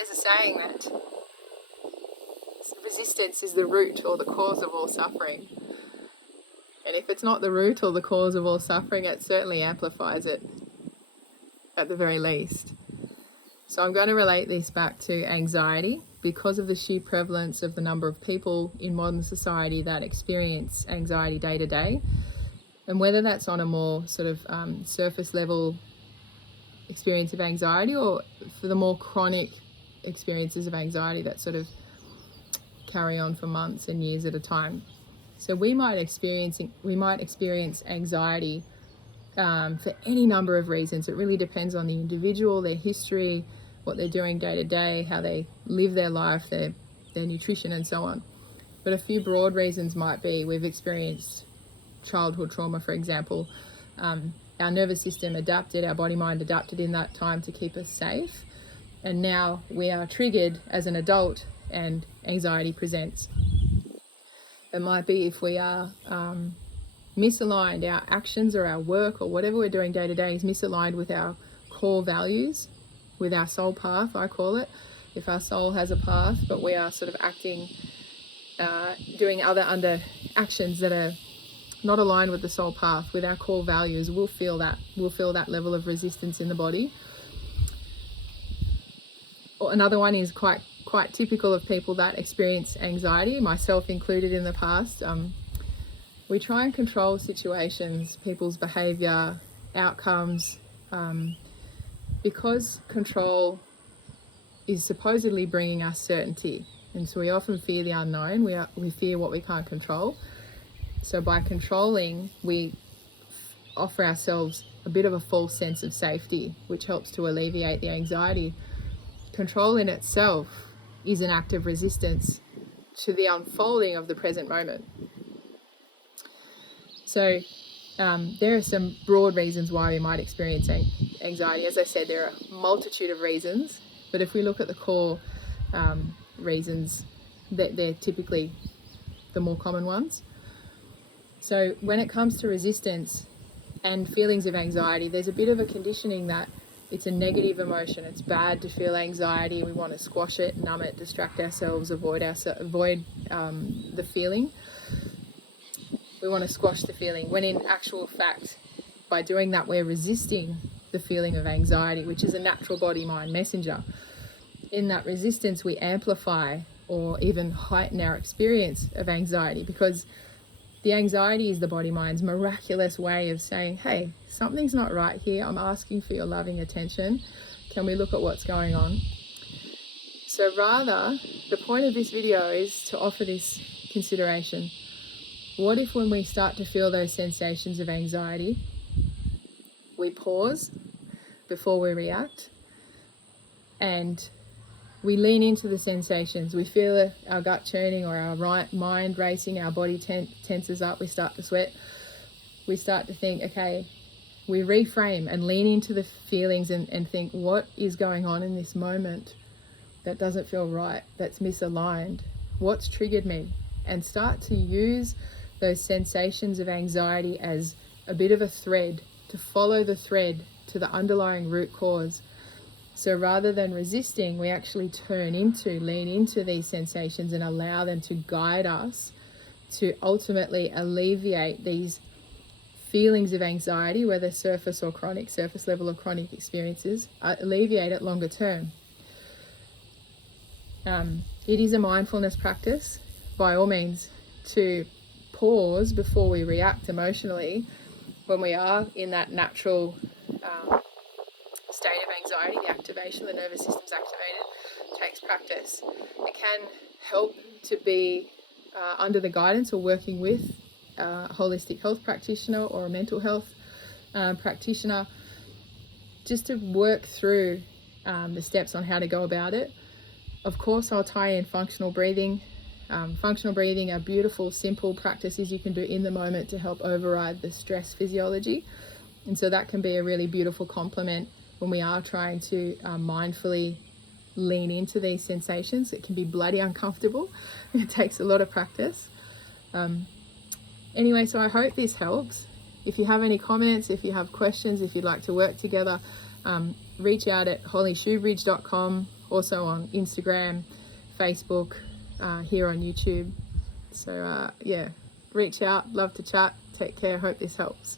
There's a saying that resistance is the root or the cause of all suffering. And if it's not the root or the cause of all suffering, it certainly amplifies it at the very least. So I'm going to relate this back to anxiety because of the sheer prevalence of the number of people in modern society that experience anxiety day to day. And whether that's on a more sort of surface level experience of anxiety or for the more chronic experiences of anxiety that sort of carry on for months and years at a time. So we might experience anxiety for any number of reasons. It really depends on the individual, their history, what they're doing day to day, how they live their life, their nutrition and so on. But a few broad reasons might be we've experienced childhood trauma, for example. Our nervous system adapted, our body-mind adapted in that time to keep us safe. And now we are triggered as an adult and anxiety presents. It might be if we are misaligned, our actions or our work or whatever we're doing day to day is misaligned with our core values, with our soul path, I call it. If our soul has a path, but we are sort of acting, doing other actions that are not aligned with the soul path, with our core values, we'll feel that level of resistance in the body. Or another one is quite typical of people that experience anxiety, myself included in the past. We try and control situations, people's behavior, outcomes, because control is supposedly bringing us certainty. And so we often fear the unknown. We fear what we can't control. So by controlling, we offer ourselves a bit of a false sense of safety, which helps to alleviate the anxiety. Control in itself is an act of resistance to the unfolding of the present moment. So there are some broad reasons why we might experience anxiety. As I said, there are a multitude of reasons, but if we look at the core reasons, they're typically the more common ones. So when it comes to resistance and feelings of anxiety, there's a bit of a conditioning that it's a negative emotion. It's bad to feel anxiety. We want to squash it, numb it, distract ourselves, avoid the feeling. We want to squash the feeling, when in actual fact, by doing that, we're resisting the feeling of anxiety, which is a natural body-mind messenger. In that resistance, we amplify or even heighten our experience of anxiety, because the anxiety is the body-mind's miraculous way of saying, hey, something's not right here. I'm asking for your loving attention. Can we look at what's going on? So rather, the point of this video is to offer this consideration. What if when we start to feel those sensations of anxiety, we pause before we react and we lean into the sensations. We feel our gut churning or our mind racing, our body tenses up, we start to sweat. We start to think, okay, we reframe and lean into the feelings and think, what is going on in this moment that doesn't feel right, that's misaligned? What's triggered me? And start to use those sensations of anxiety as a bit of a thread, to follow the thread to the underlying root cause. So rather than resisting, we actually lean into these sensations and allow them to guide us to ultimately alleviate these feelings of anxiety, whether surface level or chronic experiences, alleviate it longer term. It is a mindfulness practice, by all means, to pause before we react emotionally when we are in that natural state of anxiety. The activation, the nervous system's activated, takes practice. It can help to be under the guidance or working with a holistic health practitioner or a mental health practitioner, just to work through the steps on how to go about it. Of course, I'll tie in functional breathing. Functional breathing are beautiful, simple practices you can do in the moment to help override the stress physiology. And so that can be a really beautiful complement when we are trying to mindfully lean into these sensations. It can be bloody uncomfortable. It takes a lot of practice. Anyway, so I hope this helps. If you have any comments, if you have questions, if you'd like to work together, reach out at hollyshoebridge.com also on Instagram, Facebook, here on YouTube. So yeah, reach out, love to chat. Take care, hope this helps.